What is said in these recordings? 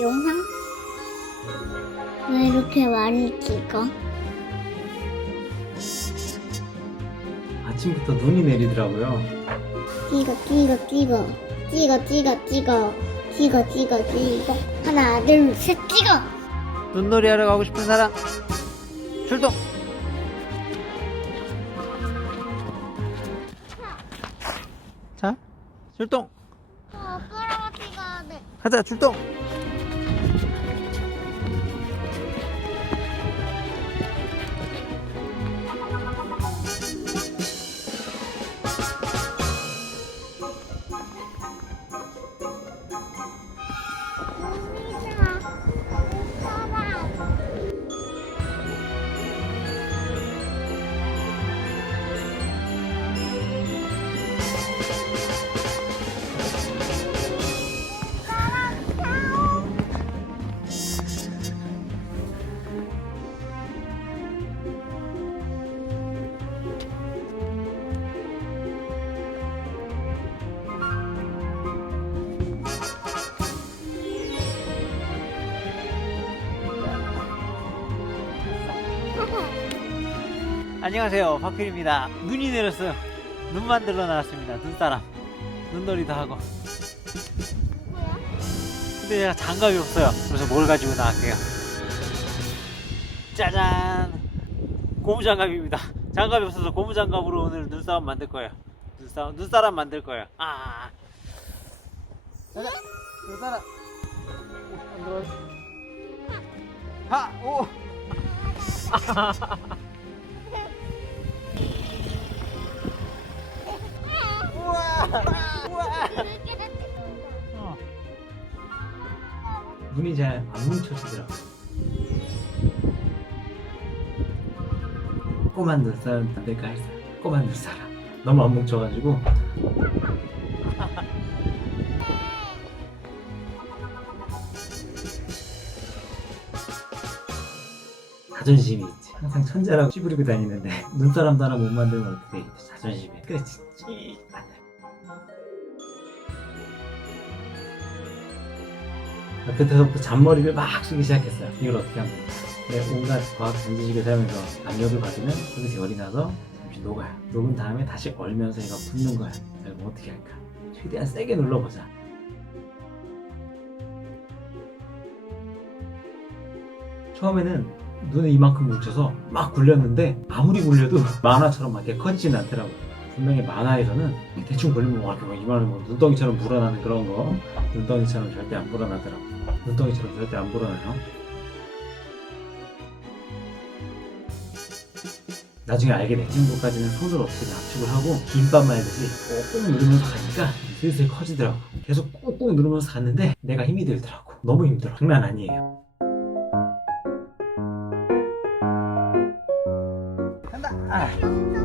영상? 왜 이렇게 많이 찍어? 아침부터 눈이 내리더라고요. 찍어 찍어 찍어 찍어 찍어 찍어 찍어 찍어 찍어 하나 둘 셋 찍어 눈놀이 하러 가고 싶은 사람 출동! 자, 출동! 아빠랑 같이 가야 돼 가자, 출동! 안녕하세요, 박필입니다. 눈이 내렸어요. 눈 만들러 나왔습니다. 눈사람. 눈놀이도 하고. 근데 제가 장갑이 없어요. 그래서 뭘 가지고 나갈게요. 짜잔! 고무장갑입니다. 장갑이 없어서 고무장갑으로 오늘 눈싸움 만들 거예요. 눈싸움, 눈사람 만들 거예요. 아! 가자! 눈사람! 오, 안 들어가. 하! 오! 어. 눈이 잘 안 뭉쳐지더라고. 꼬만 눈사람 만들까 했어요. 꼬만 눈사람. 너무 안 뭉쳐가지고. 자존심이 있지. 항상 천재라고 찌부리고 다니는데 눈사람도 하나 못 만들면 어떻게 되겠지? 자존심이. 그렇지. 찌. 안 돼. 그때부터 잔머리를 막 쓰기 시작했어요. 이걸 어떻게 하면? 내 온갖 과학 단지식을 사용해서 압력을 받으면 그것이 열이 나서 잠시 녹아요. 녹은 다음에 다시 얼면서 얘가 붙는 거야. 그럼 어떻게 할까? 최대한 세게 눌러보자. 처음에는 눈을 이만큼 뭉쳐서 막 굴렸는데 아무리 굴려도 만화처럼 막 이렇게 커지진 않더라고. 분명히 만화에서는 대충 굴리면 막 이렇게 막 이만한 뭐 눈덩이처럼 불어나는 그런 거 눈덩이처럼 절대 안 불어나더라고. 눈덩이처럼 절대 안 불어나요. 나중에 알게 됐지. 정도까지는 손으로 어떻게 압축을 하고 김밥 말듯이 꾹꾹 누르면서 가니까 슬슬 커지더라고. 계속 꾹꾹 누르면서 갔는데 내가 힘이 들더라고. 너무 힘들어. 장난 아니에요. 간다! 아,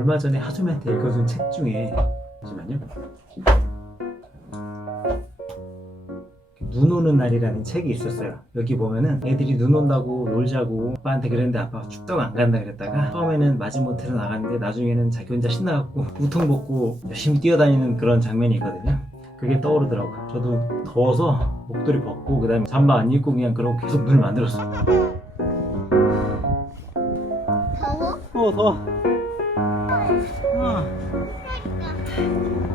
얼마 전에 하솜이한테 읽어준 책 중에 잠시만요. 눈 오는 날이라는 책이 있었어요. 여기 보면은 애들이 눈 온다고 놀자고 아빠한테 그랬는데 아빠가 춥다고 안 간다 그랬다가 처음에는 마지못해로 나갔는데 나중에는 자기 혼자 신나갖고 우통 벗고 열심히 뛰어다니는 그런 장면이 있거든요. 그게 떠오르더라고요. 저도 더워서 목도리 벗고 그다음에 잠바 안 입고 그냥 그러고 계속 눈을 만들었어요. 더워? 어, 더워. 嗯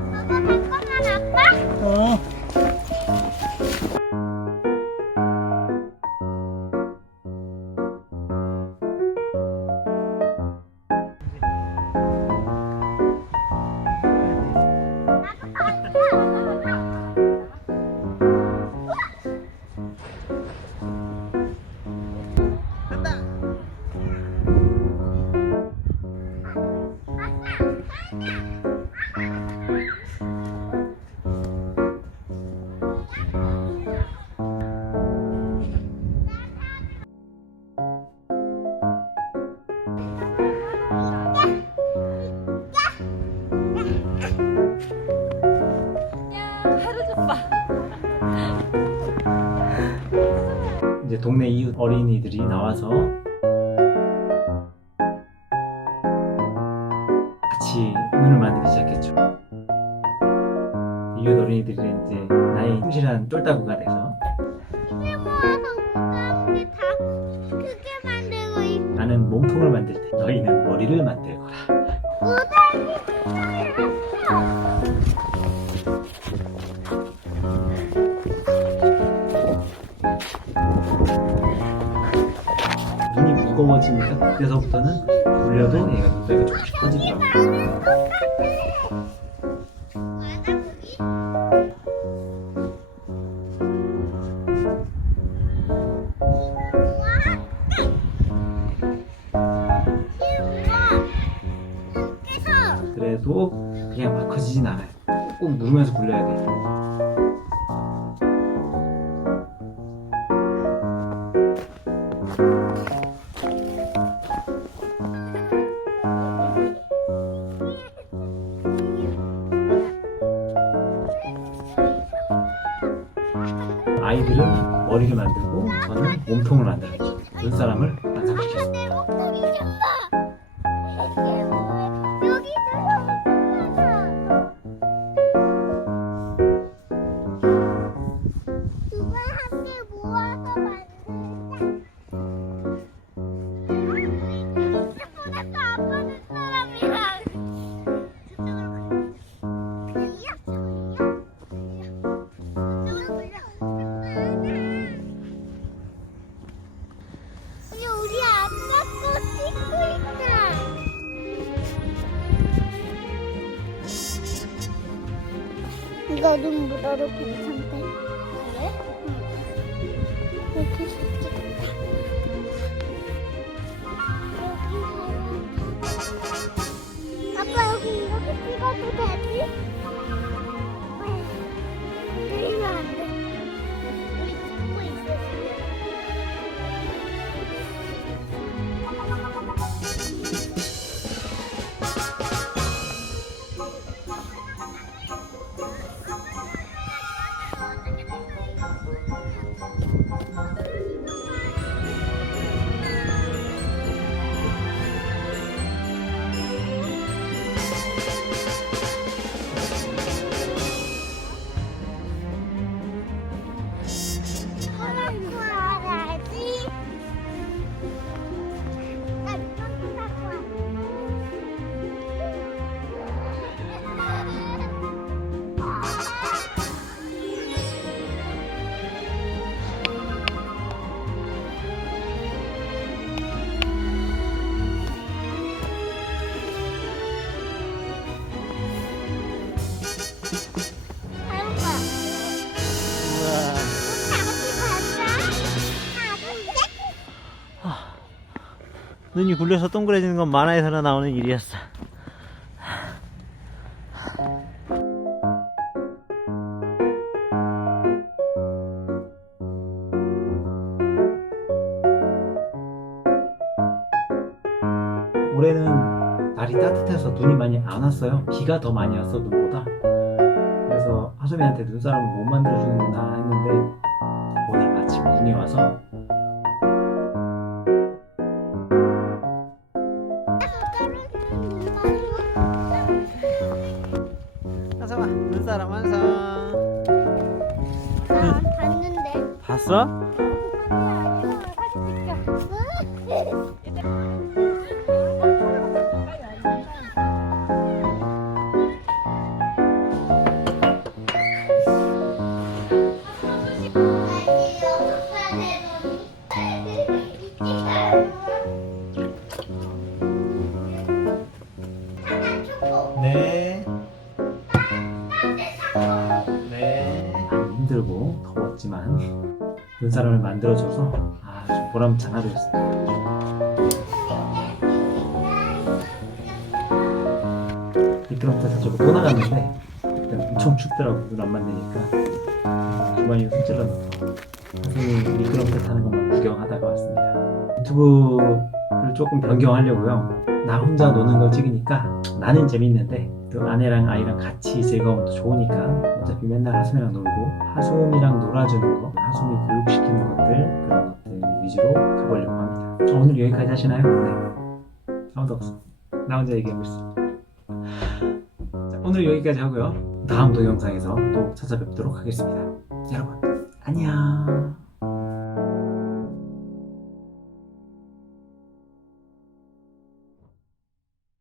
이제 동네 이웃 어린이들이 나와서 눈을 만들기 시작했죠. 이웃 어린이들이 이제 나의 충실한 쫄따구가 돼서. 나는 몸통을 만들 때 너희는 머리를 만들 거라. 눈이 무거워지니까 그때서부터는 돌려도 얘가 눈다가 조금씩 커지더라고. Oh, my God. 눈 눈묻 눈이 굴려서 동그래지는 건 만화에서나 나오는 일이었어. 올해는 날이 따뜻해서 눈이 많이 안 왔어요. 비가 더 많이 왔어 눈보다. 그래서 하소미한테 눈사람을 못 만들어주는구나 했는데 오늘 마침 눈이 와서 봤어? 네. 네. 많이 힘들고 더웠지만 눈사람을 만들어줘서 아주 보람찬 하루였습니다. 미끄럼틀에서 저거 또 나갔는데 엄청 춥더라고 눈 안 맞으니까 주머니에 손 찔러 넣고 하소미 미끄럼틀 타는 것만 구경하다가 왔습니다. 유튜브를 조금 변경하려고요. 나 혼자 노는 걸 찍으니까 나는 재밌는데 또 아내랑 아이랑 같이 더 좋으니까 어차피 맨날 하솜이랑 놀고 하솜이랑 놀아주는 거 하솜이 교육시키는 것들 그런 것들 위주로 가보려고 합니다. 어, 오늘 여기까지 하시나요? 네. 아무도 없어. 나 혼자 얘기하고 있어. 자, 오늘 여기까지 하고요. 다음 동영상에서 또 찾아뵙도록 하겠습니다. 여러분, 안녕.